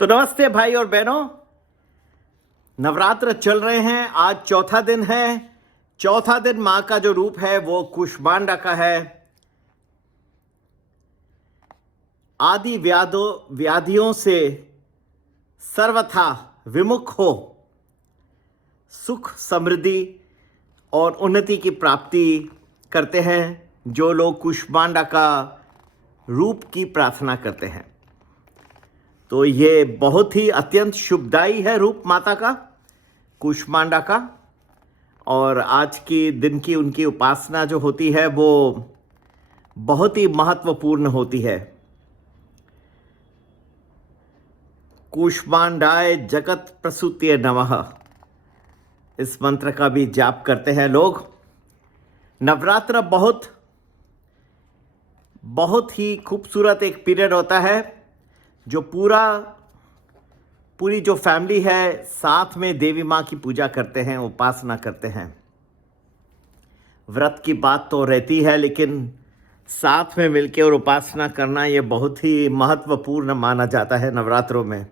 तो नमस्ते भाई और बहनों, नवरात्र चल रहे हैं। आज चौथा दिन है। चौथा दिन माँ का जो रूप है वो कूष्मांडा का है। आदि व्याधियों से सर्वथा विमुख हो, सुख समृद्धि और उन्नति की प्राप्ति करते हैं जो लोग कूष्मांडा का रूप की प्रार्थना करते हैं। तो ये बहुत ही अत्यंत शुभदायी है रूप माता का, कूष्मांडा का। और आज की दिन की उनकी उपासना जो होती है वो बहुत ही महत्वपूर्ण होती है। कूष्मांडाय जगत प्रसूत्ये नमः, इस मंत्र का भी जाप करते हैं लोग। नवरात्र बहुत ही खूबसूरत एक पीरियड होता है जो पूरी जो फैमिली है साथ में देवी माँ की पूजा करते हैं, उपासना करते हैं। व्रत की बात तो रहती है, लेकिन साथ में मिलकर और उपासना करना ये बहुत ही महत्वपूर्ण माना जाता है नवरात्रों में।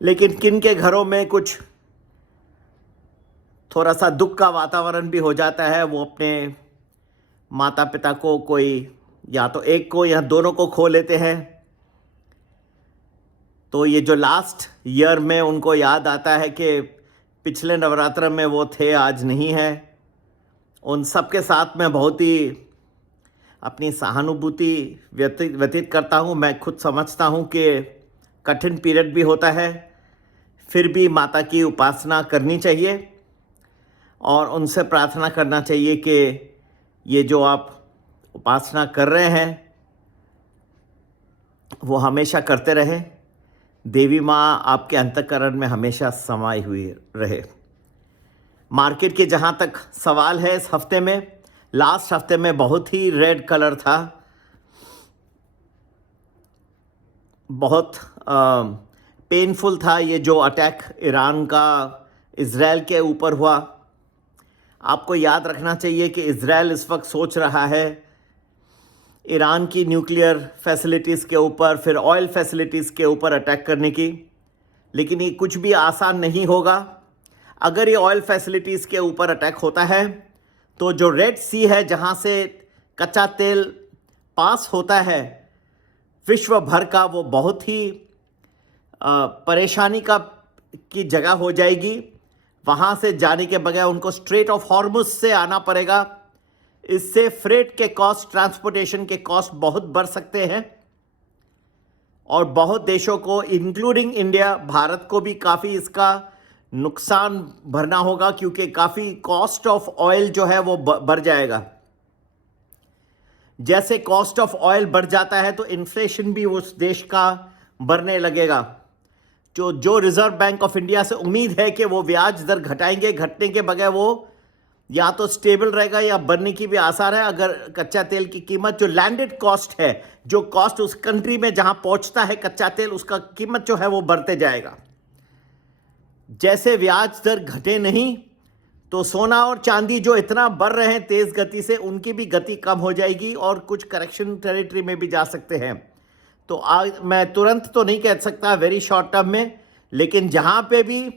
लेकिन किन के घरों में कुछ थोड़ा सा दुख का वातावरण भी हो जाता है, वो अपने माता पिता को कोई या तो एक को या दोनों को खो लेते हैं। तो ये जो लास्ट ईयर में उनको याद आता है कि पिछले नवरात्र में वो थे, आज नहीं है। उन सब के साथ मैं बहुत ही अपनी सहानुभूति व्यतीत करता हूँ। मैं खुद समझता हूँ कि कठिन पीरियड भी होता है, फिर भी माता की उपासना करनी चाहिए और उनसे प्रार्थना करना चाहिए कि ये जो आप उपासना कर रहे हैं वो हमेशा करते रहे। देवी माँ आपके अंतःकरण में हमेशा समाई हुई रहे। मार्केट के जहाँ तक सवाल है, इस हफ्ते में, लास्ट हफ्ते में बहुत ही रेड कलर था। बहुत पेनफुल था ये जो अटैक ईरान का इज़राइल के ऊपर हुआ। आपको याद रखना चाहिए कि इज़राइल इस वक्त सोच रहा है ईरान की न्यूक्लियर फैसिलिटीज़ के ऊपर, फिर ऑयल फैसिलिटीज़ के ऊपर अटैक करने की। लेकिन ये कुछ भी आसान नहीं होगा। अगर ये ऑयल फैसिलिटीज़ के ऊपर अटैक होता है तो जो रेड सी है, जहाँ से कच्चा तेल पास होता है विश्व भर का, वो बहुत ही परेशानी की जगह हो जाएगी। वहाँ से जाने के बगैर उनको स्ट्रेट ऑफ हॉर्मुज से आना पड़ेगा। इससे फ्रेट के कॉस्ट, ट्रांसपोर्टेशन के कॉस्ट बहुत बढ़ सकते हैं और बहुत देशों को, इंक्लूडिंग इंडिया, भारत को भी काफ़ी इसका नुकसान भरना होगा, क्योंकि काफ़ी कॉस्ट ऑफ ऑयल जो है वो बढ़ जाएगा। जैसे कॉस्ट ऑफ ऑयल बढ़ जाता है तो इन्फ्लेशन भी उस देश का बढ़ने लगेगा। जो रिजर्व बैंक ऑफ इंडिया से उम्मीद है कि वो ब्याज दर घटाएंगे, घटने के बगैर वो या तो स्टेबल रहेगा या बढ़ने की भी आसार है। अगर कच्चा तेल की कीमत, जो लैंडेड कॉस्ट है, जो कॉस्ट उस कंट्री में जहां पहुंचता है कच्चा तेल, उसका कीमत जो है वो बढ़ते जाएगा। जैसे ब्याज दर घटे नहीं तो सोना और चांदी जो इतना बढ़ रहे हैं तेज गति से, उनकी भी गति कम हो जाएगी और कुछ करेक्शन टेरिटरी में भी जा सकते हैं। तो आज मैं तुरंत तो नहीं कह सकता वेरी शॉर्ट टर्म में, लेकिन जहां पे भी,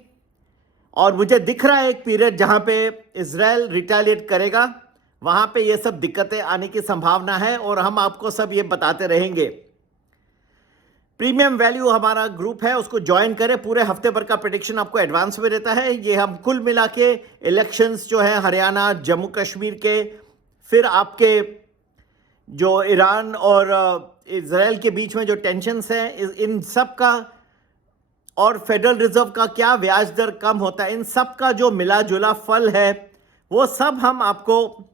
और मुझे दिख रहा है एक पीरियड जहां पे इजराइल रिटेलिएट करेगा, वहां पे ये सब दिक्कतें आने की संभावना है और हम आपको सब ये बताते रहेंगे। प्रीमियम वैल्यू हमारा ग्रुप है, उसको ज्वाइन करें। पूरे हफ्ते भर का प्रेडिक्शन आपको एडवांस में रहता है। ये हम कुल मिला के इलेक्शंस जो है हरियाणा, जम्मू कश्मीर के, फिर आपके जो ईरान और इजराइल के बीच में जो टेंशन्स हैं, इन सब का, और फेडरल रिजर्व का क्या ब्याज दर कम होता है, इन सब का जो मिला जुला फल है वो सब हम आपको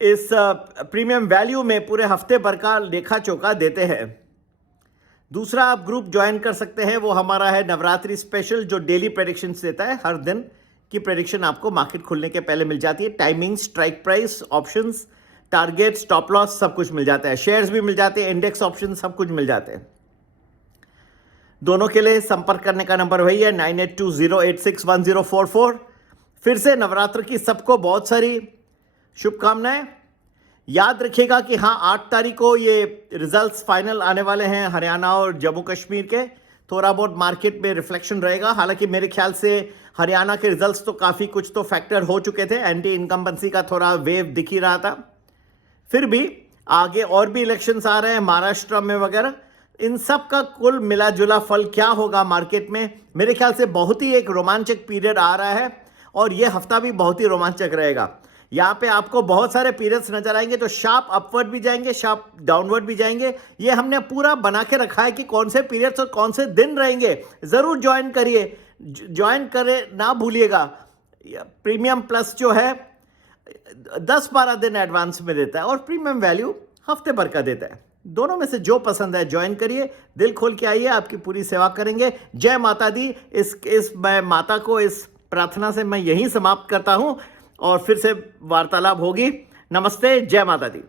इस प्रीमियम वैल्यू में पूरे हफ्ते भर का लेखा चोखा देते हैं। दूसरा आप ग्रुप ज्वाइन कर सकते हैं, वो हमारा है नवरात्रि स्पेशल, जो डेली प्रेडिक्शंस देता है। हर दिन की प्रेडिक्शन आपको मार्केट खुलने के पहले मिल जाती है। Timing, strike price, options, target, stop loss सब कुछ मिल जाता है। शेयर्स भी मिल जाते हैं, इंडेक्स ऑप्शन सब कुछ मिल जाते हैं। दोनों के लिए संपर्क करने का नंबर वही है 9820861044। फिर से नवरात्र की सबको बहुत सारी शुभकामनाएं। याद रखिएगा कि हाँ 8 तारीख को ये रिजल्ट्स फाइनल आने वाले हैं हरियाणा और जम्मू कश्मीर के। थोड़ा बहुत मार्केट में रिफ्लेक्शन रहेगा, हालांकि मेरे ख्याल से हरियाणा के रिजल्ट्स तो काफ़ी कुछ तो फैक्टर हो चुके थे, एंटी इनकम्बेंसी का थोड़ा वेव दिख ही रहा था। फिर भी आगे और भी इलेक्शंस आ रहे हैं महाराष्ट्र में वगैरह, इन सब का कुल मिला जुला फल क्या होगा मार्केट में, मेरे ख्याल से बहुत ही एक रोमांचक पीरियड आ रहा है और ये हफ्ता भी बहुत ही रोमांचक रहेगा। यहाँ पे आपको बहुत सारे पीरियड्स नजर आएंगे, तो शार्प अपवर्ड भी जाएंगे, शार्प डाउनवर्ड भी जाएंगे। ये हमने पूरा बना के रखा है कि कौन से पीरियड्स और कौन से दिन रहेंगे। ज़रूर ज्वाइन करिए, ज्वाइन करे ना भूलिएगा। प्रीमियम प्लस जो है 10-12 दिन एडवांस में देता है और प्रीमियम वैल्यू हफ्ते भर का देता है। दोनों में से जो पसंद है ज्वाइन करिए, दिल खोल के आइए, आपकी पूरी सेवा करेंगे। जय माता दी। इस मैं माता को इस प्रार्थना से मैं यहीं समाप्त करता हूं और फिर से वार्तालाप होगी। नमस्ते, जय माता दी।